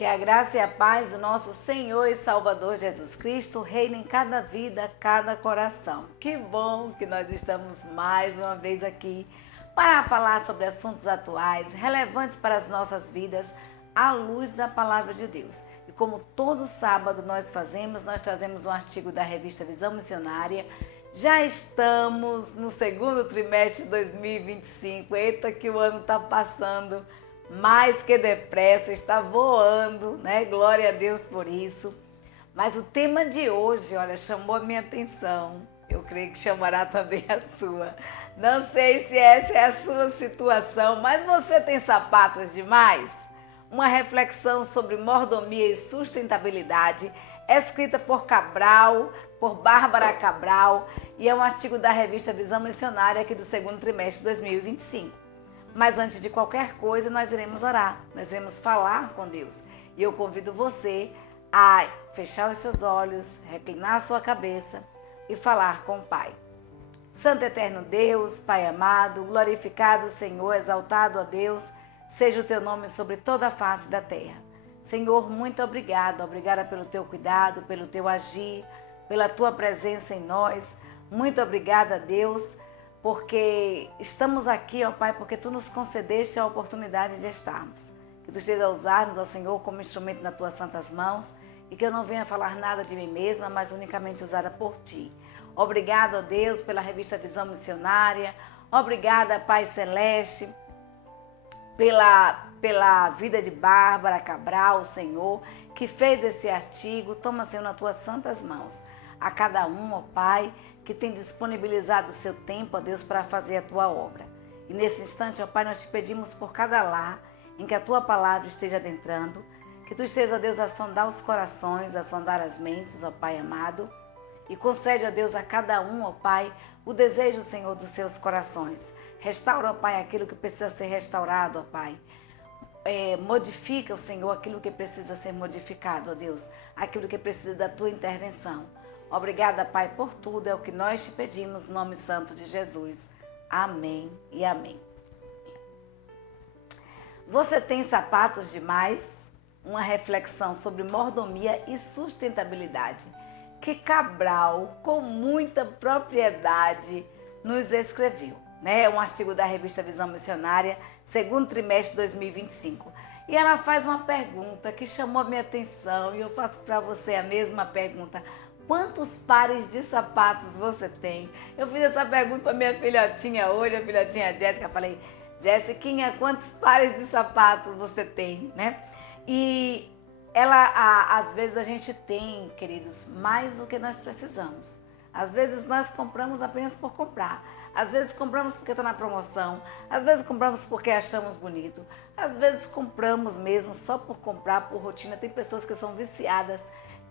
Que a graça e a paz do nosso Senhor e Salvador Jesus Cristo reine em cada vida, cada coração. Que bom que nós estamos mais uma vez aqui para falar sobre assuntos atuais, relevantes para as nossas vidas, à luz da Palavra de Deus. E como todo sábado nós trazemos um artigo da revista Visão Missionária. Já estamos no segundo trimestre de 2025. Eita, que o ano está passando mais que depressa, está voando, né? Glória a Deus por isso. Mas o tema de hoje, olha, chamou a minha atenção. Eu creio que chamará também a sua. Não sei se essa é a sua situação, mas você tem sapatos demais? Uma reflexão sobre mordomia e sustentabilidade, escrita por Bárbara Cabral, e é um artigo da revista Visão Missionária aqui do segundo trimestre de 2025. Mas antes de qualquer coisa, nós iremos orar, nós iremos falar com Deus. E eu convido você a fechar os seus olhos, reclinar a sua cabeça e falar com o Pai. Santo Eterno Deus, Pai amado, glorificado Senhor, exaltado a Deus, seja o teu nome sobre toda a face da terra. Senhor, muito obrigada pelo teu cuidado, pelo teu agir, pela tua presença em nós. Muito obrigada, Deus, porque estamos aqui, ó Pai, porque Tu nos concedeste a oportunidade de estarmos. Que Tu esteja a usar-nos, ó Senhor, como instrumento nas Tuas santas mãos e que eu não venha falar nada de mim mesma, mas unicamente usada por Ti. Obrigado, ó Deus, pela revista Visão Missionária. Obrigada, Pai Celeste, pela vida de Bárbara Cabral, Senhor, que fez esse artigo. Toma, Senhor, nas Tuas santas mãos. A cada um, ó Pai, que tem disponibilizado o seu tempo, ó Deus, para fazer a Tua obra. E nesse instante, ó Pai, nós te pedimos por cada lar em que a Tua palavra esteja adentrando, que Tu estejas, ó Deus, a sondar os corações, a sondar as mentes, ó Pai amado, e concede, ó Deus, a cada um, ó Pai, o desejo, Senhor, dos seus corações. Restaura, ó Pai, aquilo que precisa ser restaurado, ó Pai. Modifica, Senhor, aquilo que precisa ser modificado, ó Deus, aquilo que precisa da Tua intervenção. Obrigada, Pai, por tudo, é o que nós te pedimos, no nome santo de Jesus. Amém e amém. Você tem sapatos demais? Uma reflexão sobre mordomia e sustentabilidade, que Cabral, com muita propriedade, nos escreveu, né? Um artigo da revista Visão Missionária, segundo trimestre de 2025. E ela faz uma pergunta que chamou a minha atenção, e eu faço para você a mesma pergunta. Quantos pares de sapatos você tem? Eu fiz essa pergunta para minha filhotinha hoje, a filhotinha Jéssica. Falei, Jéssiquinha, quantos pares de sapatos você tem, né? E às vezes a gente tem, queridos, mais do que nós precisamos. Às vezes nós compramos apenas por comprar. Às vezes compramos porque está na promoção. Às vezes compramos porque achamos bonito. Às vezes compramos mesmo só por comprar, por rotina. Tem pessoas que são viciadas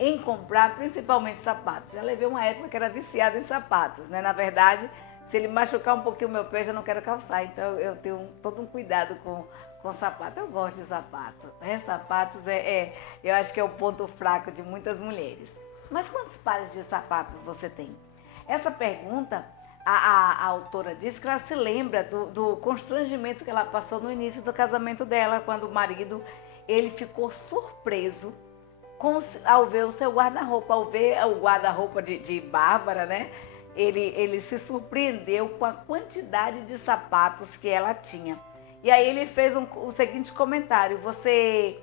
em comprar, principalmente sapatos. Já levei uma época que era viciada em sapatos, né? Na verdade, se ele machucar um pouquinho o meu pé, já não quero calçar. Então, eu tenho todo um cuidado com sapato. Eu gosto de sapato, né? Sapatos eu acho que é o ponto fraco de muitas mulheres. Mas quantos pares de sapatos você tem? Essa pergunta, a autora diz que ela se lembra do constrangimento que ela passou no início do casamento dela, quando o marido, ele ficou surpreso ao ver o seu guarda-roupa, ao ver o guarda-roupa de Bárbara, né? Ele se surpreendeu com a quantidade de sapatos que ela tinha. E aí ele fez o seguinte comentário: você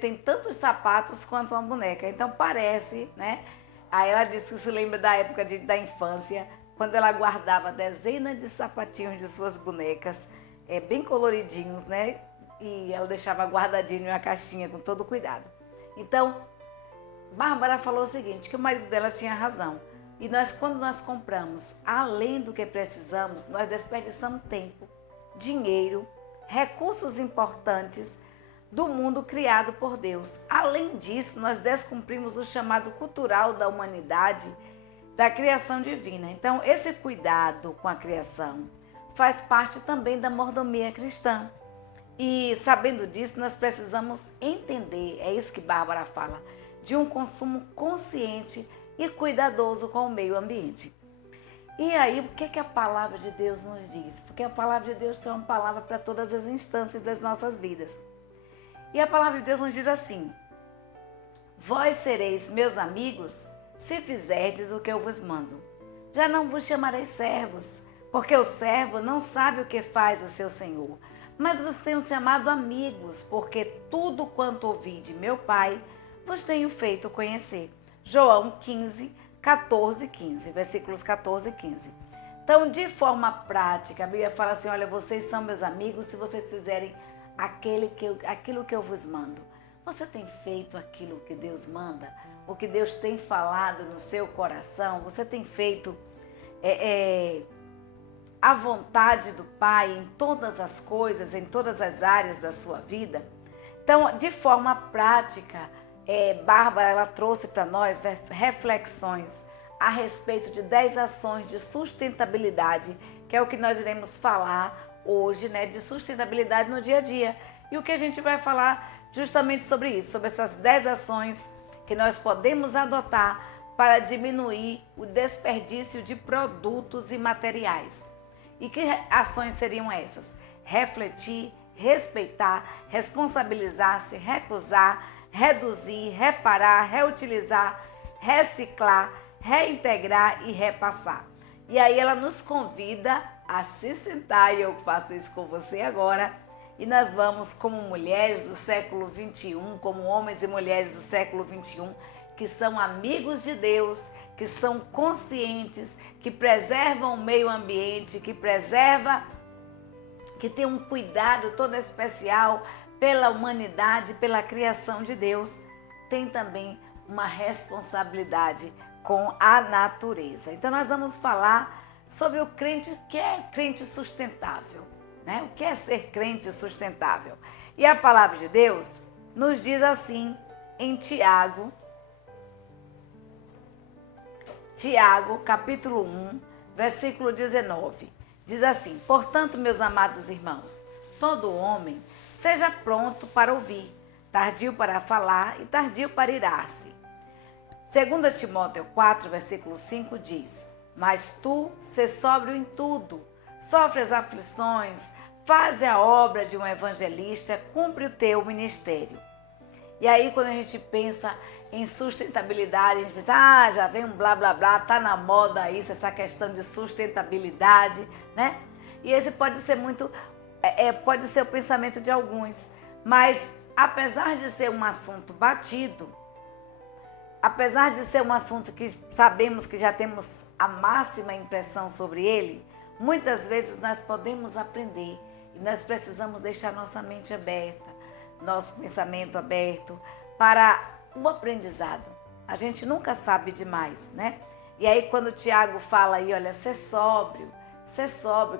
tem tantos sapatos quanto uma boneca, então parece, né? Aí ela disse que se lembra da época da infância, quando ela guardava dezenas de sapatinhos de suas bonecas, bem coloridinhos, né? E ela deixava guardadinho em uma caixinha com todo cuidado. Então, Bárbara falou o seguinte, que o marido dela tinha razão. E quando nós compramos, além do que precisamos, nós desperdiçamos tempo, dinheiro, recursos importantes do mundo criado por Deus. Além disso, nós descumprimos o chamado cultural da humanidade, da criação divina. Então, esse cuidado com a criação faz parte também da mordomia cristã. E sabendo disso, nós precisamos entender, é isso que Bárbara fala, de um consumo consciente e cuidadoso com o meio ambiente. E aí, o que a palavra de Deus nos diz? Porque a palavra de Deus é uma palavra para todas as instâncias das nossas vidas. E a palavra de Deus nos diz assim: vós sereis meus amigos se fizerdes o que eu vos mando. Já não vos chamarei servos, porque o servo não sabe o que faz o seu senhor. Mas vos tenho chamado amigos, porque tudo quanto ouvi de meu Pai vos tenho feito conhecer. João 15, 14, 15, versículos 14 e 15. Então, de forma prática, a Bíblia fala assim: olha, vocês são meus amigos se vocês fizerem aquilo que eu vos mando. Você tem feito aquilo que Deus manda? O que Deus tem falado no seu coração? Você tem feito a vontade do Pai em todas as coisas, em todas as áreas da sua vida? Então, de forma prática, Bárbara ela trouxe para nós reflexões a respeito de 10 ações de sustentabilidade, que é o que nós iremos falar hoje, né, de sustentabilidade no dia a dia. E o que a gente vai falar justamente sobre isso, sobre essas 10 ações que nós podemos adotar para diminuir o desperdício de produtos e materiais. E que ações seriam essas? Refletir, respeitar, responsabilizar-se, recusar, reduzir, reparar, reutilizar, reciclar, reintegrar e repassar. E aí ela nos convida a se sentar, e eu faço isso com você agora, e nós vamos, como mulheres do século XXI, como homens e mulheres do século XXI, que são amigos de Deus, que são conscientes, que preservam o meio ambiente, que tem um cuidado todo especial pela humanidade, pela criação de Deus, tem também uma responsabilidade com a natureza. Então nós vamos falar sobre o crente que é crente sustentável, né? O que é ser crente sustentável? E a palavra de Deus nos diz assim em Tiago, capítulo 1, versículo 19. Diz assim: portanto, meus amados irmãos, todo homem seja pronto para ouvir, tardio para falar e tardio para irar-se. 2 Timóteo 4, versículo 5 diz: mas tu, sê sóbrio em tudo, sofre as aflições, faz a obra de um evangelista, cumpre o teu ministério. E aí, quando a gente pensa em sustentabilidade, a gente pensa, já vem um blá blá blá, tá na moda isso, essa questão de sustentabilidade, né? E esse pode ser pode ser o pensamento de alguns, mas apesar de ser um assunto batido, apesar de ser um assunto que sabemos que já temos a máxima impressão sobre ele, muitas vezes nós podemos aprender e nós precisamos deixar nossa mente aberta, nosso pensamento aberto para o aprendizado. A gente nunca sabe demais, né? E aí quando o Tiago fala aí, olha, ser sóbrio,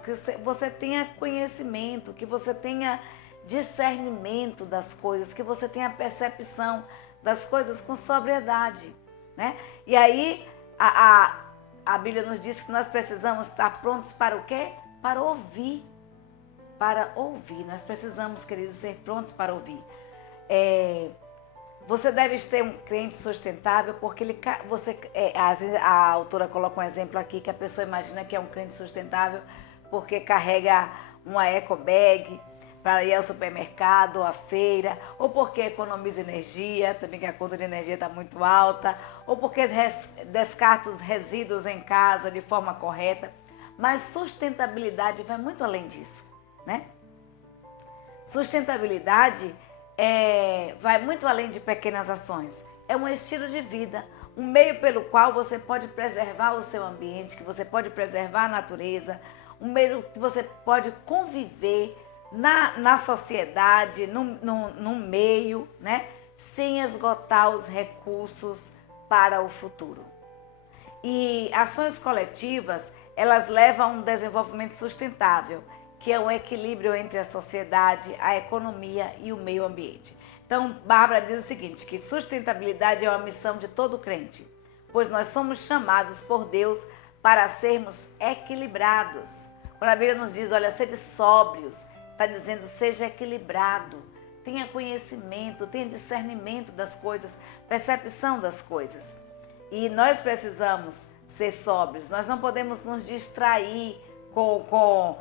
que você tenha conhecimento, que você tenha discernimento das coisas, que você tenha percepção das coisas com sobriedade, né? E aí a Bíblia nos diz que nós precisamos estar prontos para o quê? Para ouvir. Para ouvir. Nós precisamos, queridos, ser prontos para ouvir. Você deve ter um crente sustentável porque a autora coloca um exemplo aqui que a pessoa imagina que é um crente sustentável porque carrega uma eco bag para ir ao supermercado, à feira, ou porque economiza energia, também que a conta de energia está muito alta, ou porque descarta os resíduos em casa de forma correta. Mas sustentabilidade vai muito além disso, né? Sustentabilidade vai muito além de pequenas ações. É um estilo de vida, um meio pelo qual você pode preservar o seu ambiente, que você pode preservar a natureza, um meio que você pode conviver na sociedade, no meio, né? Sem esgotar os recursos para o futuro. E ações coletivas, elas levam a um desenvolvimento sustentável, que é um equilíbrio entre a sociedade, a economia e o meio ambiente. Então, Bárbara diz o seguinte, que sustentabilidade é uma missão de todo crente, pois nós somos chamados por Deus para sermos equilibrados. Quando a Bíblia nos diz, olha, sede sóbrios, está dizendo, seja equilibrado, tenha conhecimento, tenha discernimento das coisas, percepção das coisas. E nós precisamos ser sóbrios, nós não podemos nos distrair com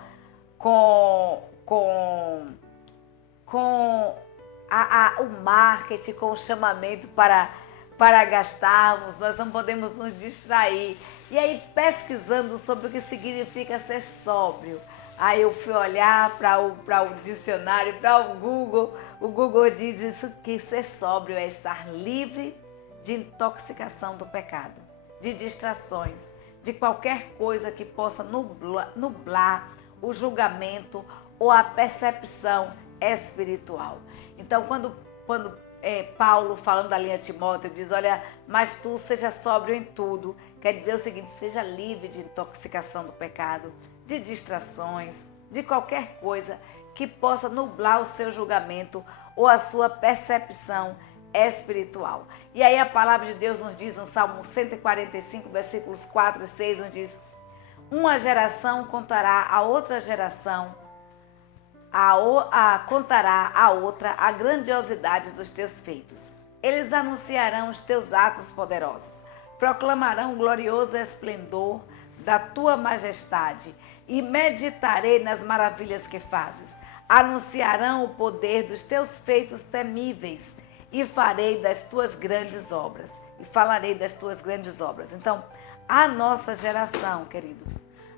o marketing com o chamamento para gastarmos, nós não podemos nos distrair. E aí, pesquisando sobre o que significa ser sóbrio, aí eu fui olhar para o dicionário, para o Google diz isso, que ser sóbrio é estar livre de intoxicação do pecado, de distrações, de qualquer coisa que possa nublar o julgamento ou a percepção espiritual. Então, quando Paulo, falando ali a Timóteo, diz, olha, mas tu seja sóbrio em tudo, quer dizer o seguinte, seja livre de intoxicação do pecado, de distrações, de qualquer coisa que possa nublar o seu julgamento ou a sua percepção espiritual. E aí a palavra de Deus nos diz no Salmo 145, versículos 4 e 6, nos diz, uma geração contará a outra geração, contará a outra a grandiosidade dos teus feitos. Eles anunciarão os teus atos poderosos, proclamarão o glorioso esplendor da tua majestade e meditarei nas maravilhas que fazes. Anunciarão o poder dos teus feitos temíveis e farei das tuas grandes obras. E falarei das tuas grandes obras. Então, a nossa geração, queridos,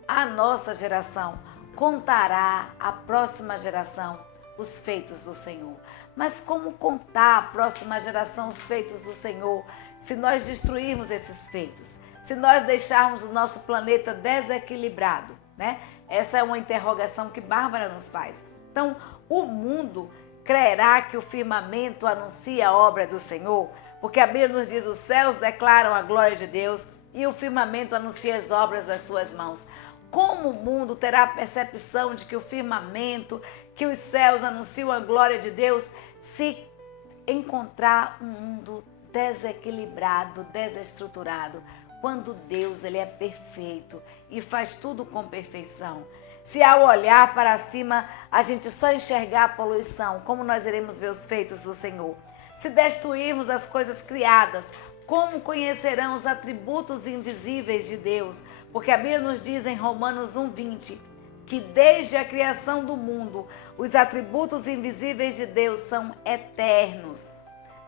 a nossa geração contará à próxima geração os feitos do Senhor. Mas como contar à próxima geração os feitos do Senhor se nós destruirmos esses feitos? Se nós deixarmos o nosso planeta desequilibrado, né? Essa é uma interrogação que Bárbara nos faz. Então, o mundo crerá que o firmamento anuncia a obra do Senhor? Porque a Bíblia nos diz, os céus declaram a glória de Deus e o firmamento anuncia as obras das suas mãos. Como o mundo terá a percepção de que o firmamento, que os céus anunciam a glória de Deus, se encontrar um mundo desequilibrado, desestruturado, quando Deus ele é perfeito e faz tudo com perfeição? Se ao olhar para cima a gente só enxergar a poluição, como nós iremos ver os feitos do Senhor? Se destruirmos as coisas criadas, como conhecerão os atributos invisíveis de Deus? Porque a Bíblia nos diz em Romanos 1:20 que desde a criação do mundo, os atributos invisíveis de Deus são eternos,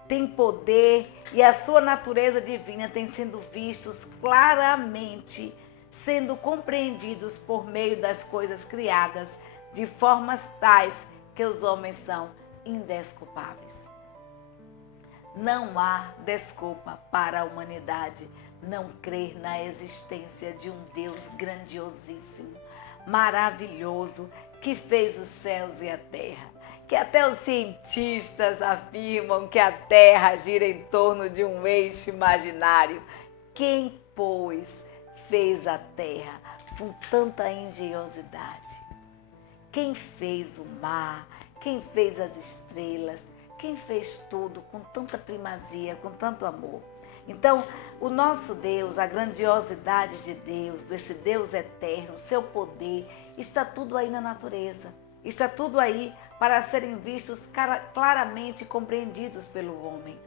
têm poder e a sua natureza divina tem sido vistos claramente, sendo compreendidos por meio das coisas criadas, de formas tais que os homens são indesculpáveis. Não há desculpa para a humanidade não crer na existência de um Deus grandiosíssimo, maravilhoso, que fez os céus e a terra, que até os cientistas afirmam que a Terra gira em torno de um eixo imaginário. Quem, pois, fez a Terra com tanta engenhosidade? Quem fez o mar? Quem fez as estrelas? Quem fez tudo com tanta primazia, com tanto amor? Então, o nosso Deus, a grandiosidade de Deus, desse Deus eterno, seu poder, está tudo aí na natureza. Está tudo aí para serem vistos claramente compreendidos pelo homem.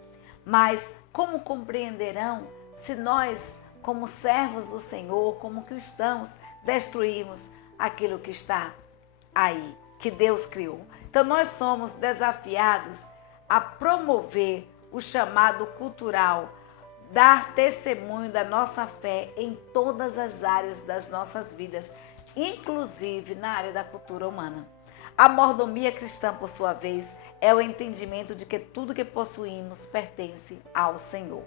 Mas como compreenderão se nós, como servos do Senhor, como cristãos, destruirmos aquilo que está aí, que Deus criou? Então nós somos desafiados a promover o chamado cultural, dar testemunho da nossa fé em todas as áreas das nossas vidas, inclusive na área da cultura humana. A mordomia cristã, por sua vez, é o entendimento de que tudo que possuímos pertence ao Senhor.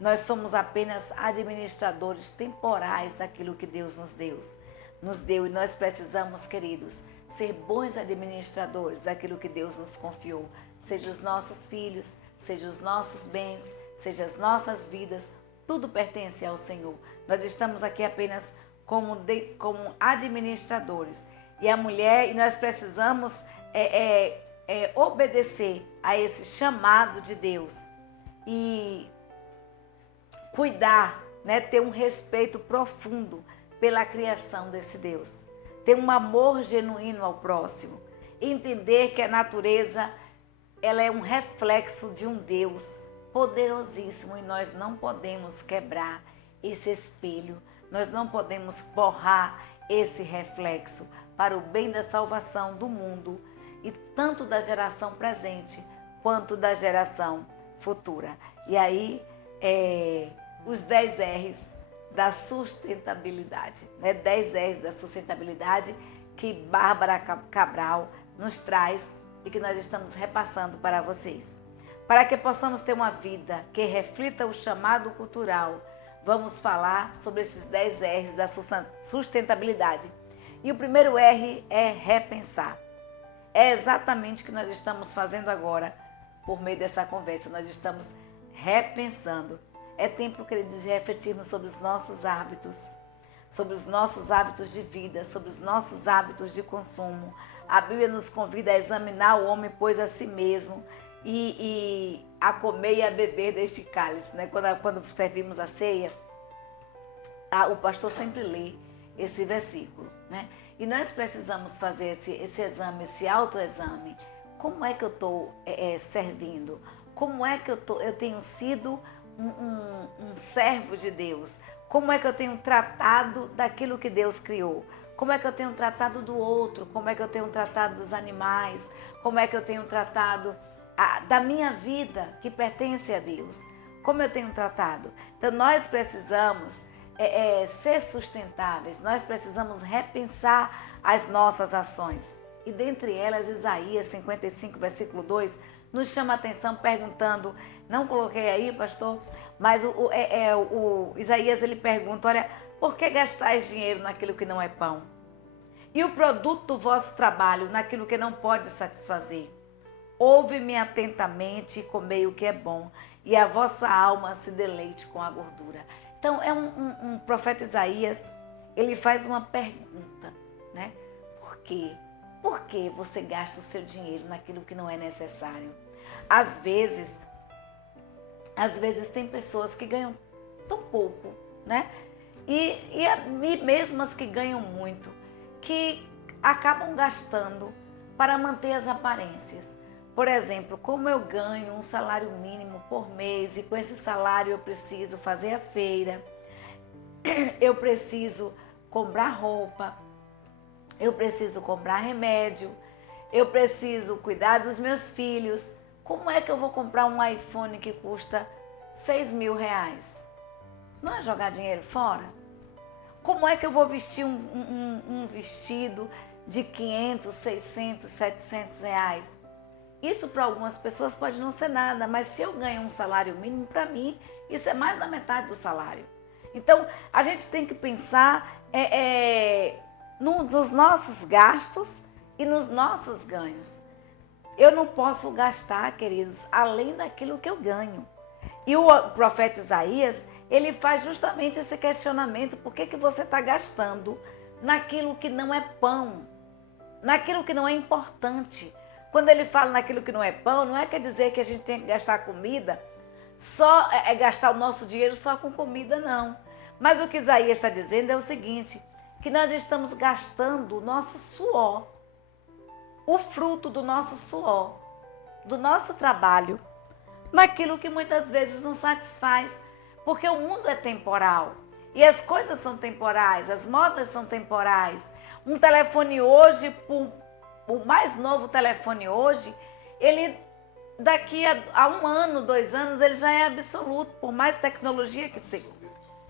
Nós somos apenas administradores temporais daquilo que Deus nos deu e nós precisamos, queridos, ser bons administradores daquilo que Deus nos confiou, seja os nossos filhos, seja os nossos bens, seja as nossas vidas, tudo pertence ao Senhor. Nós estamos aqui apenas como administradores. E a mulher, e nós precisamos obedecer a esse chamado de Deus e cuidar, né, ter um respeito profundo pela criação desse Deus, ter um amor genuíno ao próximo, entender que a natureza ela é um reflexo de um Deus poderosíssimo e nós não podemos quebrar esse espelho, nós não podemos borrar esse reflexo para o bem da salvação do mundo e tanto da geração presente quanto da geração futura. E aí, os 10 R's da sustentabilidade, né? 10 R's da sustentabilidade que Bárbara Cabral nos traz e que nós estamos repassando para vocês. Para que possamos ter uma vida que reflita o chamado cultural, vamos falar sobre esses 10 R's da sustentabilidade. E o primeiro R é repensar. É exatamente o que nós estamos fazendo agora, por meio dessa conversa. Nós estamos repensando. É tempo, queridos, de refletirmos sobre os nossos hábitos de vida, sobre os nossos hábitos de consumo. A Bíblia nos convida a examinar o homem, pois a si mesmo, e a comer e a beber deste cálice, né? Quando servimos a ceia, o pastor sempre lê esse versículo, né? E nós precisamos fazer esse exame, esse autoexame. Como é que eu estou servindo? Como é que eu tenho sido um servo de Deus? Como é que eu tenho tratado daquilo que Deus criou? Como é que eu tenho tratado do outro? Como é que eu tenho tratado dos animais? Como é que eu tenho tratado da minha vida que pertence a Deus? Como eu tenho tratado? Então nós precisamos ser sustentáveis, nós precisamos repensar as nossas ações. E dentre elas, Isaías 55, versículo 2, nos chama a atenção perguntando, não coloquei aí, pastor, mas o Isaías ele pergunta, olha, por que gastais dinheiro naquilo que não é pão? E o produto do vosso trabalho naquilo que não pode satisfazer? Ouve-me atentamente e comei o que é bom, e a vossa alma se deleite com a gordura. Então, um profeta Isaías, ele faz uma pergunta, né? Por quê? Por que você gasta o seu dinheiro naquilo que não é necessário? Às vezes tem pessoas que ganham tão pouco, né? E mesmo as que ganham muito, que acabam gastando para manter as aparências. Por exemplo, como eu ganho um salário mínimo por mês e com esse salário eu preciso fazer a feira, eu preciso comprar roupa, eu preciso comprar remédio, eu preciso cuidar dos meus filhos. Como é que eu vou comprar um iPhone que custa 6 mil reais? Não é jogar dinheiro fora? Como é que eu vou vestir um vestido de 500, 600, 700 reais? Isso para algumas pessoas pode não ser nada, mas se eu ganho um salário mínimo, para mim, isso é mais da metade do salário. Então, a gente tem que pensar nos nossos gastos e nos nossos ganhos. Eu não posso gastar, queridos, além daquilo que eu ganho. E o profeta Isaías, ele faz justamente esse questionamento. Por que você está gastando naquilo que não é pão? Naquilo que não é importante? Quando ele fala naquilo que não é pão, não quer dizer que a gente tem que gastar comida, só gastar o nosso dinheiro só com comida, não. Mas o que Isaías está dizendo é o seguinte, que nós estamos gastando o nosso suor, o fruto do nosso suor, do nosso trabalho, naquilo que muitas vezes não satisfaz, porque o mundo é temporal e as coisas são temporais, as modas são temporais. Um telefone hoje, o mais novo telefone hoje, ele daqui a 1 ano, 2 anos, ele já é absoluto, por mais tecnologia que seja.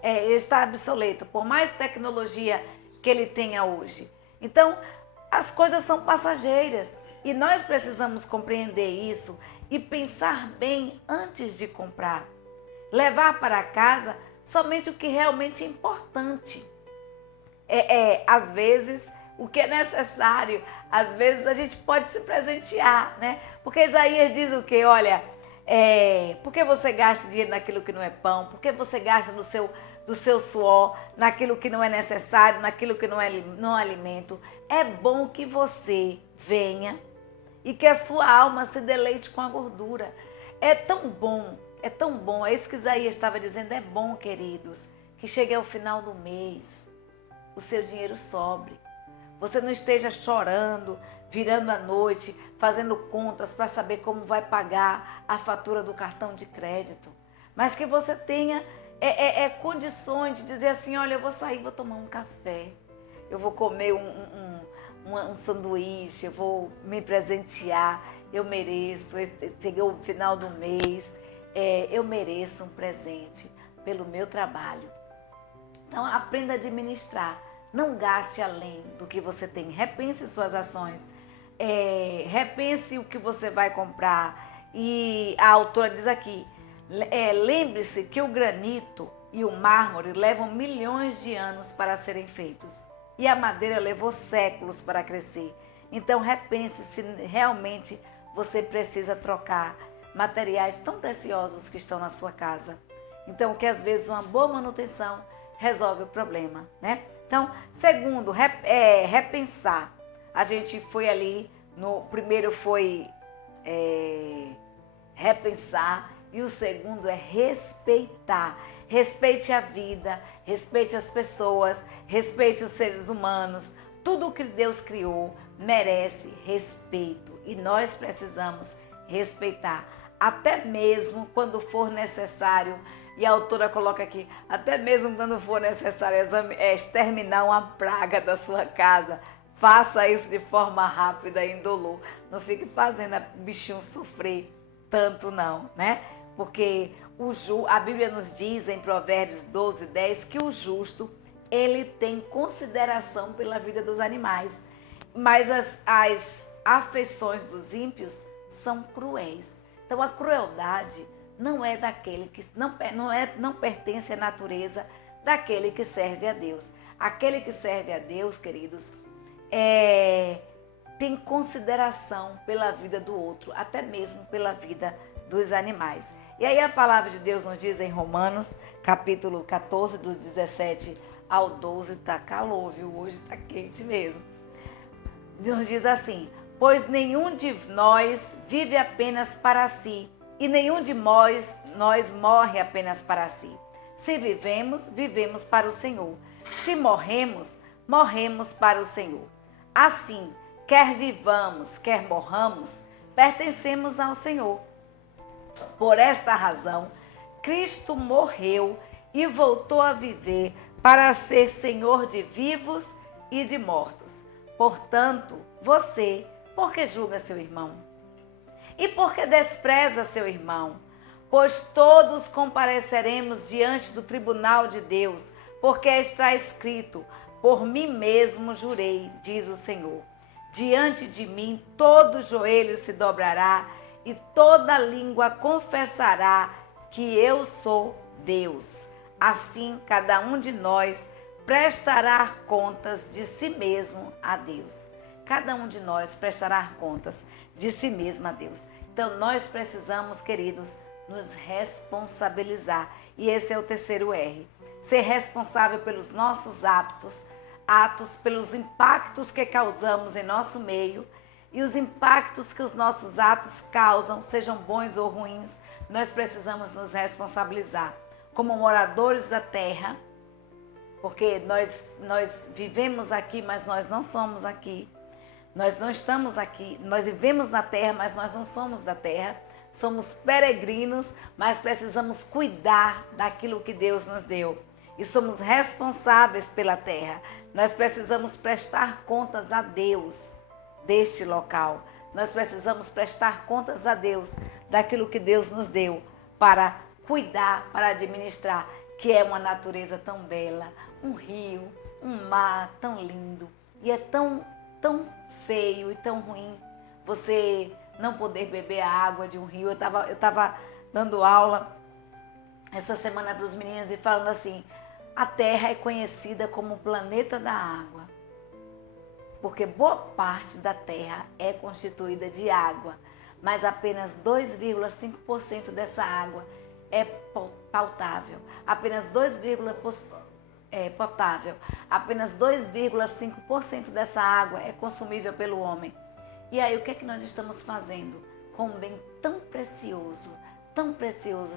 Ele está obsoleto, por mais tecnologia que ele tenha hoje. Então, as coisas são passageiras e nós precisamos compreender isso e pensar bem antes de comprar. Levar para casa somente o que realmente é importante. Às vezes, o que é necessário, às vezes a gente pode se presentear, né? Porque Isaías diz o quê? Olha, por que você gasta dinheiro naquilo que não é pão? Por que você gasta do seu suor naquilo que não é necessário, naquilo que não é alimento? É bom que você venha e que a sua alma se deleite com a gordura. É tão bom, é isso que Isaías estava dizendo, é bom, queridos, que chegue ao final do mês, o seu dinheiro sobre. Você não esteja chorando, virando a noite, fazendo contas para saber como vai pagar a fatura do cartão de crédito. Mas que você tenha condições de dizer assim, olha, eu vou sair, vou tomar um café, eu vou comer um sanduíche, eu vou me presentear, eu mereço, chegou o final do mês, eu mereço um presente pelo meu trabalho. Então, aprenda a administrar. Não gaste além do que você tem. Repense suas ações. Repense o que você vai comprar. E a autora diz aqui, lembre-se que o granito e o mármore levam milhões de anos para serem feitos. E a madeira levou séculos para crescer. Então, repense se realmente você precisa trocar materiais tão preciosos que estão na sua casa. Então, que às vezes uma boa manutenção resolve o problema, né? Então, segundo, repensar. A gente foi ali, primeiro foi repensar e o segundo é respeitar. Respeite a vida, respeite as pessoas, respeite os seres humanos. Tudo o que Deus criou merece respeito e nós precisamos respeitar, até mesmo quando for necessário. E a autora coloca aqui, até mesmo quando for necessário exterminar uma praga da sua casa, faça isso de forma rápida e indolor. Não fique fazendo o bichinho sofrer tanto não, né? Porque a Bíblia nos diz em Provérbios 12:10 que o justo, ele tem consideração pela vida dos animais. Mas as afeições dos ímpios são cruéis. Então a crueldade não é daquele que não pertence à natureza daquele que serve a Deus. Aquele que serve a Deus, queridos, tem consideração pela vida do outro, até mesmo pela vida dos animais. E aí a palavra de Deus nos diz em Romanos, capítulo 14, do 17 ao 12, tá calor, viu? Hoje tá quente mesmo. Nos diz assim, pois nenhum de nós vive apenas para si, e nenhum de nós morre apenas para si. Se vivemos, vivemos para o Senhor. Se morremos, morremos para o Senhor. Assim, quer vivamos, quer morramos, pertencemos ao Senhor. Por esta razão, Cristo morreu e voltou a viver para ser Senhor de vivos e de mortos. Portanto, você, por que julga seu irmão? E por que despreza seu irmão? Pois todos compareceremos diante do tribunal de Deus, porque está escrito, por mim mesmo jurei, diz o Senhor. Diante de mim todo joelho se dobrará e toda língua confessará que eu sou Deus. Assim, cada um de nós prestará contas de si mesmo a Deus. Cada um de nós prestará contas de si mesmo a Deus. Então, nós precisamos, queridos, nos responsabilizar. E esse é o terceiro R. Ser responsável pelos nossos atos, pelos impactos que causamos em nosso meio e os impactos que os nossos atos causam, sejam bons ou ruins, nós precisamos nos responsabilizar. Como moradores da terra, porque nós vivemos aqui, mas nós não somos aqui. Nós não estamos aqui, nós vivemos na terra, mas nós não somos da terra. Somos peregrinos, mas precisamos cuidar daquilo que Deus nos deu. E somos responsáveis pela terra. Nós precisamos prestar contas a Deus deste local. Nós precisamos prestar contas a Deus daquilo que Deus nos deu para cuidar, para administrar, que é uma natureza tão bela, um rio, um mar tão lindo. E é tão feio e tão ruim você não poder beber a água de um rio. Eu estava dando aula essa semana para os meninos e falando assim, a Terra é conhecida como o planeta da água, porque boa parte da Terra é constituída de água, mas apenas 2,5% dessa água é potável, apenas 2,5% dessa água é consumível pelo homem. E aí o que é que nós estamos fazendo com um bem tão precioso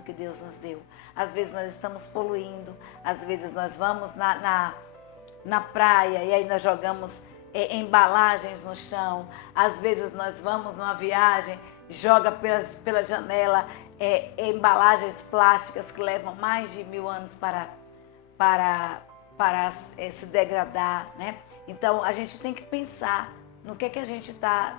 que Deus nos deu? Às vezes nós estamos poluindo, às vezes nós vamos na praia e aí nós jogamos embalagens no chão, às vezes nós vamos numa viagem, joga pela janela embalagens plásticas que levam mais de 1000 anos para se degradar, né? Então a gente tem que pensar no que a gente está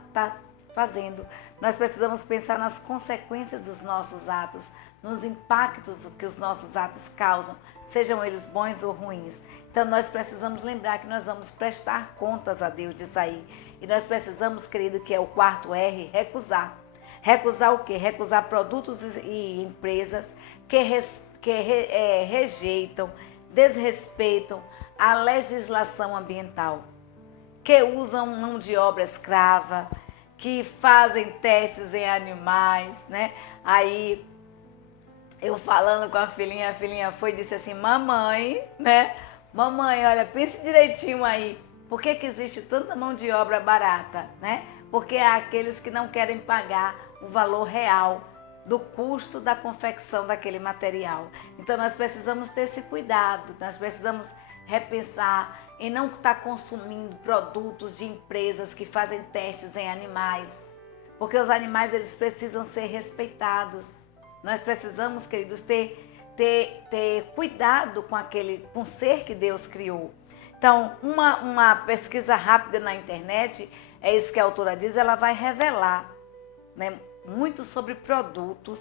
fazendo. Nós precisamos pensar nas consequências dos nossos atos, nos impactos que os nossos atos causam, sejam eles bons ou ruins. Então nós precisamos lembrar que nós vamos prestar contas a Deus disso aí. E nós precisamos, querido, que é o quarto R, recusar. Recusar o quê? Recusar produtos e empresas que rejeitam, desrespeitam a legislação ambiental, que usam mão de obra escrava, que fazem testes em animais, né? Aí eu falando com a filhinha foi e disse assim: mamãe, né? Mamãe, olha, pense direitinho aí. Por que existe tanta mão de obra barata, né? Porque há aqueles que não querem pagar o valor real do custo da confecção daquele material. Então nós precisamos ter esse cuidado, nós precisamos repensar em não estar consumindo produtos de empresas que fazem testes em animais, porque os animais eles precisam ser respeitados. Nós precisamos, queridos, ter cuidado com o ser que Deus criou. Então, uma pesquisa rápida na internet, é isso que a autora diz, ela vai revelar, né, muito sobre produtos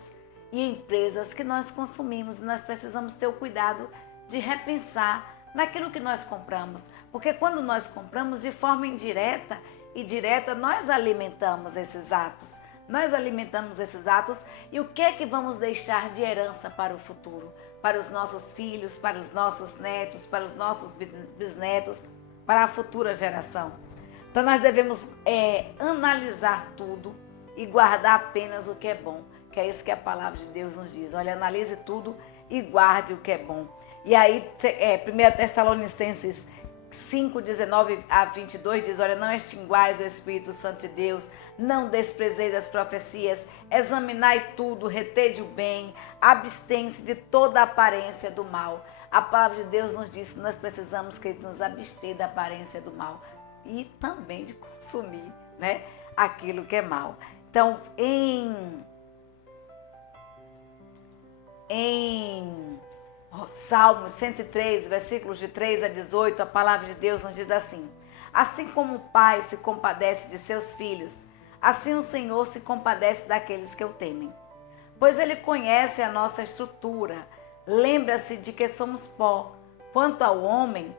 e empresas que nós consumimos. E nós precisamos ter o cuidado de repensar naquilo que nós compramos. Porque quando nós compramos de forma indireta e direta, nós alimentamos esses atos. Nós alimentamos esses atos e o que é que vamos deixar de herança para o futuro? Para os nossos filhos, para os nossos netos, para os nossos bisnetos, para a futura geração. Então nós devemos analisar tudo e guardar apenas o que é bom, que é isso que a palavra de Deus nos diz. Olha, analise tudo e guarde o que é bom. E aí, 1 Tessalonicenses 5, 19 a 22 diz: olha, não extinguais o Espírito Santo de Deus, não desprezeis as profecias, examinai tudo, retede o bem, abstém-se de toda a aparência do mal. A palavra de Deus nos diz que nós precisamos que nos abster da aparência do mal e também de consumir, né, aquilo que é mal. Então, em Salmo 103, versículos de 3 a 18, a palavra de Deus nos diz assim: assim como o pai se compadece de seus filhos, assim o Senhor se compadece daqueles que o temem. Pois ele conhece a nossa estrutura, lembra-se de que somos pó. Quanto ao homem,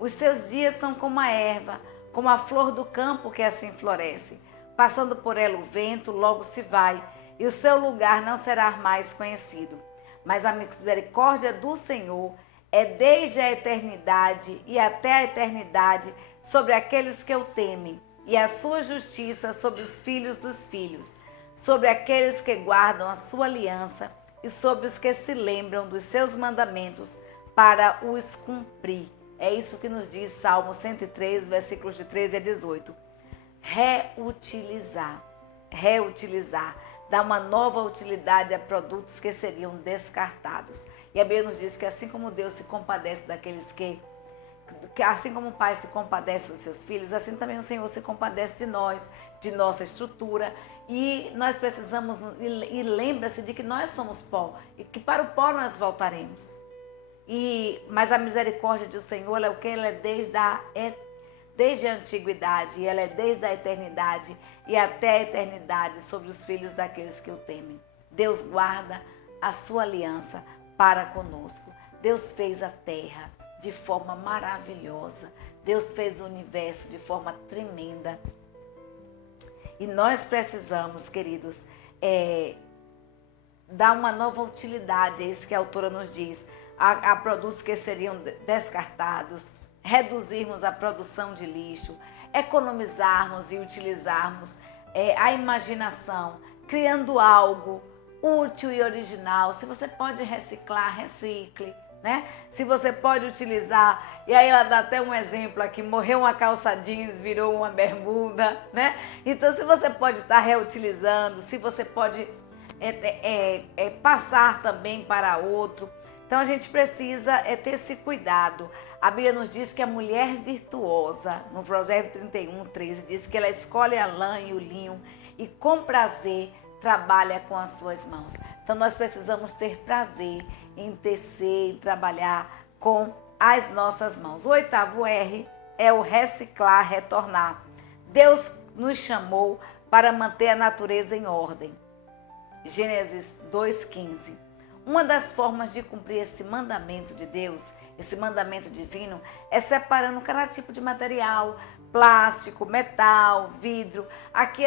os seus dias são como a erva, como a flor do campo que assim floresce. Passando por ela o vento, logo se vai, e o seu lugar não será mais conhecido. Mas a misericórdia do Senhor é desde a eternidade e até a eternidade sobre aqueles que o temem, e a sua justiça sobre os filhos dos filhos, sobre aqueles que guardam a sua aliança e sobre os que se lembram dos seus mandamentos para os cumprir. É isso que nos diz Salmo 103, versículos de 13 a 18. Reutilizar, dar uma nova utilidade a produtos que seriam descartados. E a Bíblia nos diz que assim como Deus se compadece daqueles que assim como o pai se compadece dos seus filhos, assim também o Senhor se compadece de nós, de nossa estrutura. E nós precisamos, e lembra-se de que nós somos pó, e que para o pó nós voltaremos. Mas a misericórdia do Senhor, ela é o que? Ela é desde a antiguidade, e ela é desde a eternidade e até a eternidade sobre os filhos daqueles que o temem. Deus guarda a sua aliança para conosco. Deus fez a terra de forma maravilhosa. Deus fez o universo de forma tremenda. E nós precisamos, queridos, dar uma nova utilidade, é isso que a autora nos diz, a produtos que seriam descartados, reduzirmos a produção de lixo, economizarmos e utilizarmos a imaginação, criando algo útil e original. Se você pode reciclar, recicle, né? Se você pode utilizar, e aí ela dá até um exemplo aqui, morreu uma calça jeans, virou uma bermuda, né? Então, se você pode estar reutilizando, se você pode passar também para outro. Então, a gente precisa ter esse cuidado. A Bíblia nos diz que a mulher virtuosa, no Provérbio 31, 13, diz que ela escolhe a lã e o linho e com prazer trabalha com as suas mãos. Então nós precisamos ter prazer em tecer, em trabalhar com as nossas mãos. O 8º R é o reciclar, retornar. Deus nos chamou para manter a natureza em ordem. Gênesis 2,15. Uma das formas de cumprir esse mandamento de Deus, esse mandamento divino, é separando cada tipo de material, plástico, metal, vidro. Aqui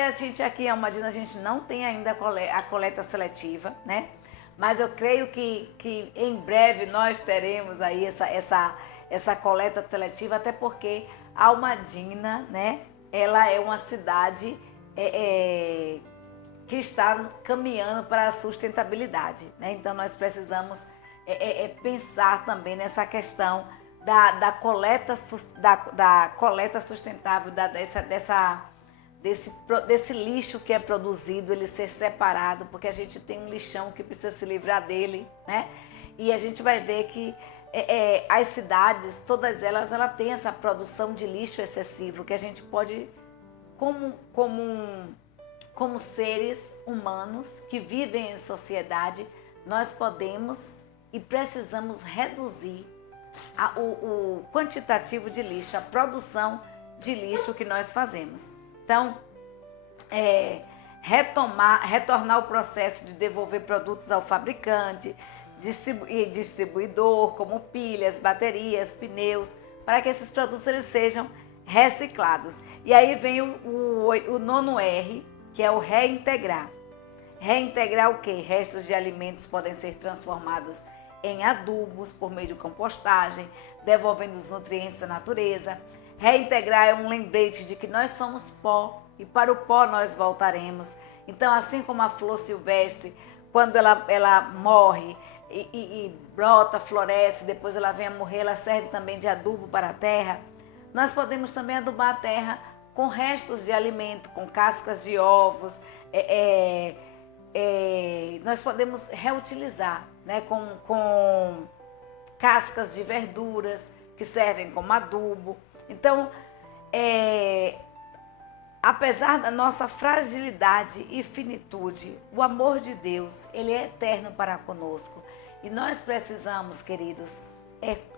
em Almadina, a gente não tem ainda a coleta seletiva, né? Mas eu creio que em breve nós teremos aí essa coleta seletiva, até porque Almadina, né? Ela é uma cidade que está caminhando para a sustentabilidade, né? Então nós precisamos pensar também nessa questão da coleta sustentável, desse lixo que é produzido, ele ser separado, porque a gente tem um lixão que precisa se livrar dele, né? E a gente vai ver que as cidades, todas elas têm essa produção de lixo excessivo, que a gente pode, como seres humanos que vivem em sociedade, nós podemos e precisamos reduzir o quantitativo de lixo, a produção de lixo que nós fazemos. Então, retornar o processo de devolver produtos ao fabricante, distribuidor, como pilhas, baterias, pneus, para que esses produtos eles sejam reciclados. E aí vem o nono R, que é o reintegrar. Reintegrar o quê? Restos de alimentos podem ser transformados em adubos por meio de compostagem, devolvendo os nutrientes à natureza. Reintegrar é um lembrete de que nós somos pó e para o pó nós voltaremos. Então, assim como a flor silvestre, quando ela morre e brota, floresce, depois ela vem a morrer, ela serve também de adubo para a terra, nós podemos também adubar a terra com restos de alimento, com cascas de ovos, nós podemos reutilizar, né, com cascas de verduras que servem como adubo. Então, apesar da nossa fragilidade e finitude, o amor de Deus, ele é eterno para conosco. E nós precisamos, queridos,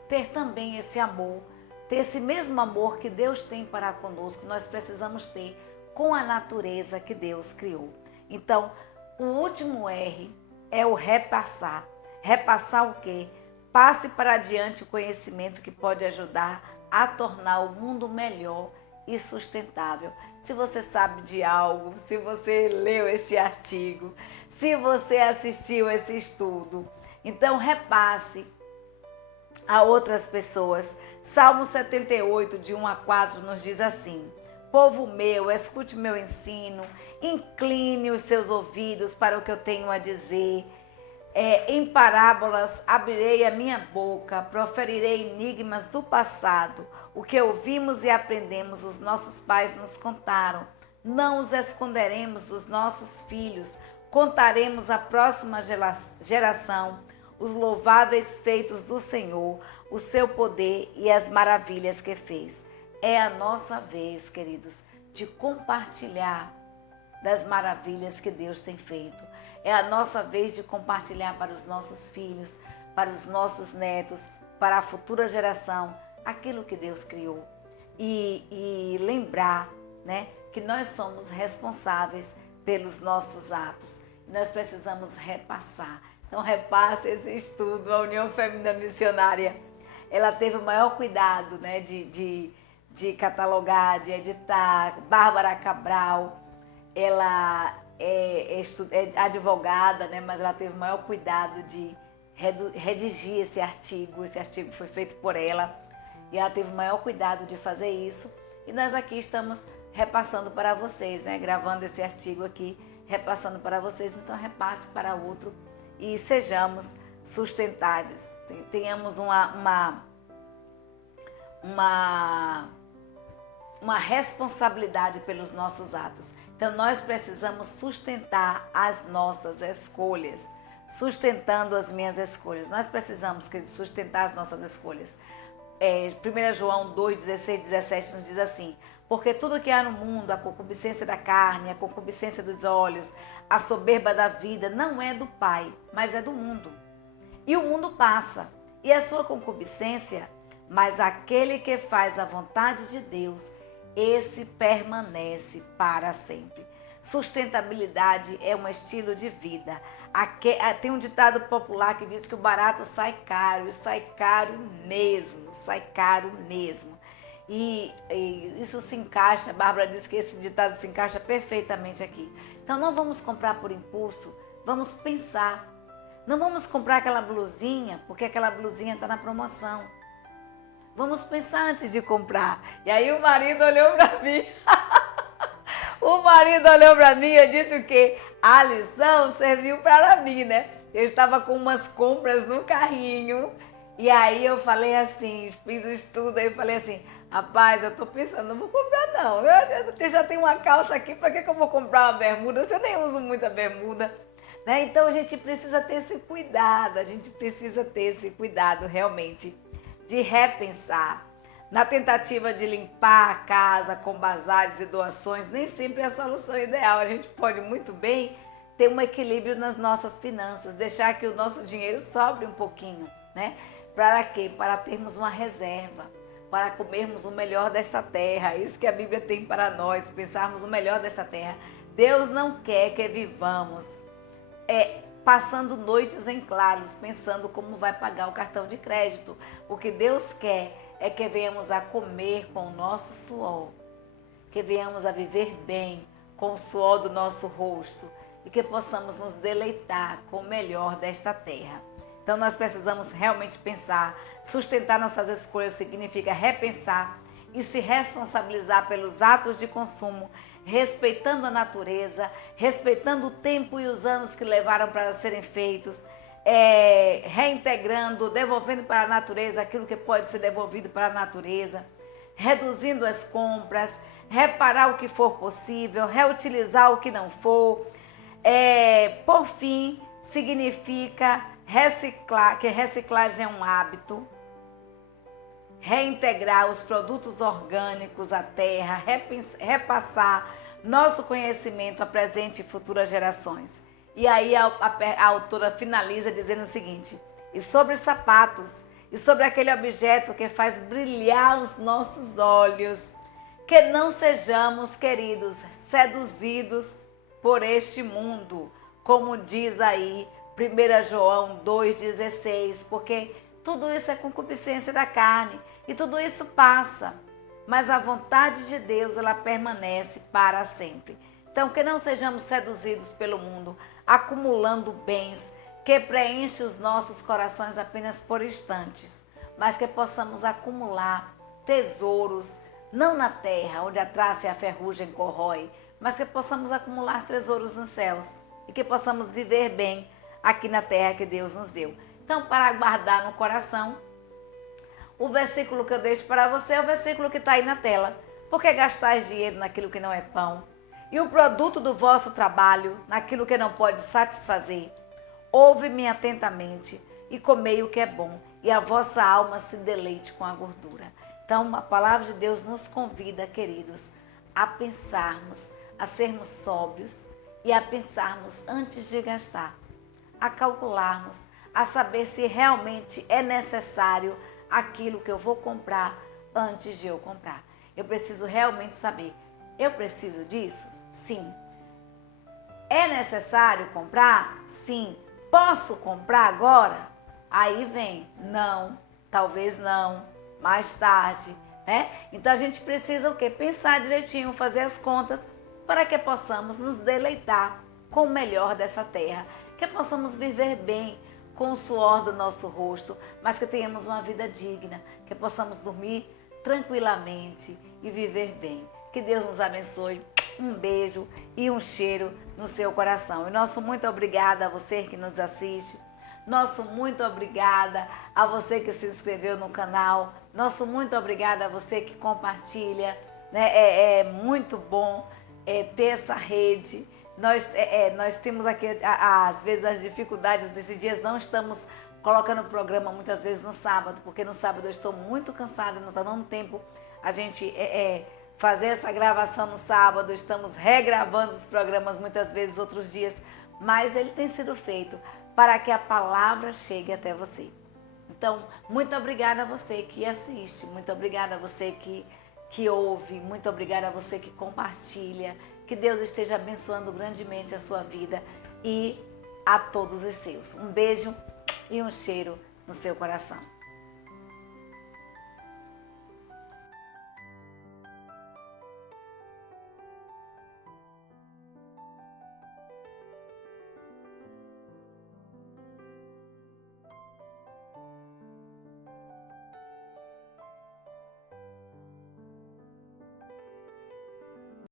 ter também esse amor, ter esse mesmo amor que Deus tem para conosco, nós precisamos ter com a natureza que Deus criou. Então, o último R é o repassar. Repassar o quê? Passe para adiante o conhecimento que pode ajudar a tornar o mundo melhor e sustentável. Se você sabe de algo, se você leu este artigo, se você assistiu esse estudo, então repasse a outras pessoas. Salmo 78, de 1 a 4, nos diz assim: povo meu, escute meu ensino, incline os seus ouvidos para o que eu tenho a dizer. Em parábolas abrirei a minha boca, proferirei enigmas do passado. O que ouvimos e aprendemos, os nossos pais nos contaram. Não os esconderemos dos nossos filhos, contaremos à próxima geração os louváveis feitos do Senhor, o seu poder e as maravilhas que fez. É a nossa vez, queridos, de compartilhar das maravilhas que Deus tem feito. É a nossa vez de compartilhar para os nossos filhos, para os nossos netos, para a futura geração, aquilo que Deus criou. E lembrar, né, que nós somos responsáveis pelos nossos atos. Nós precisamos repassar. Então, repasse esse estudo. A União Feminina Missionária, ela teve o maior cuidado, né, de catalogar, de editar. Bárbara Cabral, ela é advogada, né, mas ela teve o maior cuidado de redigir esse artigo. Esse artigo foi feito por ela e ela teve o maior cuidado de fazer isso. E nós aqui estamos repassando para vocês, né, gravando esse artigo aqui, repassando para vocês. Então, repasse para outro e sejamos sustentáveis. Tenhamos uma responsabilidade pelos nossos atos. Então, nós precisamos sustentar as nossas escolhas. Sustentando as minhas escolhas. Nós precisamos, queridos, sustentar as nossas escolhas. 1 João 2, 16, 17 nos diz assim: porque tudo que há no mundo, a concupiscência da carne, a concupiscência dos olhos, a soberba da vida, não é do Pai, mas é do mundo. E o mundo passa, e a sua concupiscência, mas aquele que faz a vontade de Deus, esse permanece para sempre. Sustentabilidade é um estilo de vida. Tem um ditado popular que diz que o barato sai caro, e sai caro mesmo, sai caro mesmo. E isso se encaixa, a Bárbara disse que esse ditado se encaixa perfeitamente aqui. Então não vamos comprar por impulso, vamos pensar. Não vamos comprar aquela blusinha porque aquela blusinha está na promoção. Vamos pensar antes de comprar. E aí o marido olhou para mim. O marido olhou para mim e disse o quê? A lição serviu para mim, né? Eu estava com umas compras no carrinho. E aí eu falei assim, fiz o estudo, aí eu falei assim, rapaz, eu tô pensando, não vou comprar não. Eu já tenho uma calça aqui, para que eu vou comprar uma bermuda? Eu nem uso muita bermuda. Né? Então a gente precisa ter esse cuidado, realmente de repensar. Na tentativa de limpar a casa com bazares e doações, nem sempre é a solução ideal. A gente pode muito bem ter um equilíbrio nas nossas finanças, deixar que o nosso dinheiro sobre um pouquinho, né? Para quê? Para termos uma reserva, para comermos o melhor desta terra. Isso que a Bíblia tem para nós, pensarmos o melhor desta terra. Deus não quer que vivamos passando noites em claros, pensando como vai pagar o cartão de crédito. O que Deus quer é que venhamos a comer com o nosso suor, que venhamos a viver bem com o suor do nosso rosto e que possamos nos deleitar com o melhor desta terra. Então nós precisamos realmente pensar. Sustentar nossas escolhas significa repensar e se responsabilizar pelos atos de consumo, respeitando a natureza, respeitando o tempo e os anos que levaram para serem feitos, reintegrando, devolvendo para a natureza aquilo que pode ser devolvido para a natureza, reduzindo as compras, reparar o que for possível, reutilizar o que não for. Por fim, significa reciclar, que reciclagem é um hábito, reintegrar os produtos orgânicos à terra, repassar nosso conhecimento a presente e futuras gerações. E aí a autora finaliza dizendo o seguinte: e sobre sapatos, e sobre aquele objeto que faz brilhar os nossos olhos, que não sejamos, queridos, seduzidos por este mundo, como diz aí 1 João 2,16, porque tudo isso é concupiscência da carne e tudo isso passa, mas a vontade de Deus, ela permanece para sempre. Então, que não sejamos seduzidos pelo mundo, acumulando bens que preenchem os nossos corações apenas por instantes, mas que possamos acumular tesouros, não na terra, onde a traça e a ferrugem corrói, mas que possamos acumular tesouros nos céus e que possamos viver bem aqui na terra que Deus nos deu. Então, para guardar no coração, o versículo que eu deixo para você é o versículo que está aí na tela. Por que gastais dinheiro naquilo que não é pão? E o produto do vosso trabalho naquilo que não pode satisfazer? Ouve-me atentamente e comei o que é bom, e a vossa alma se deleite com a gordura. Então, a palavra de Deus nos convida, queridos, a pensarmos, a sermos sóbrios e a pensarmos antes de gastar, a calcularmos, a saber se realmente é necessário aquilo que eu vou comprar antes de eu comprar. Eu preciso realmente saber, eu preciso disso? Sim. É necessário comprar? Sim. Posso comprar agora? Aí vem, não, talvez não, mais tarde, né? Então a gente precisa o quê? Pensar direitinho, fazer as contas para que possamos nos deleitar com o melhor dessa terra, que possamos viver bem com o suor do nosso rosto, mas que tenhamos uma vida digna, que possamos dormir tranquilamente e viver bem. Que Deus nos abençoe. Um beijo e um cheiro no seu coração. E nosso muito obrigada a você que nos assiste. Nosso muito obrigada a você que se inscreveu no canal. Nosso muito obrigada a você que compartilha. Né? É muito bom ter essa rede. Nós temos aqui, às vezes, as dificuldades desses dias. Não estamos colocando o programa muitas vezes no sábado, porque no sábado eu estou muito cansada, não está dando tempo a gente fazer essa gravação no sábado. Estamos regravando os programas muitas vezes outros dias, mas ele tem sido feito para que a palavra chegue até você. Então, muito obrigada a você que assiste, muito obrigada a você que ouve, muito obrigada a você que compartilha, Que Deus esteja abençoando grandemente a sua vida e a todos os seus. Um beijo e um cheiro no seu coração.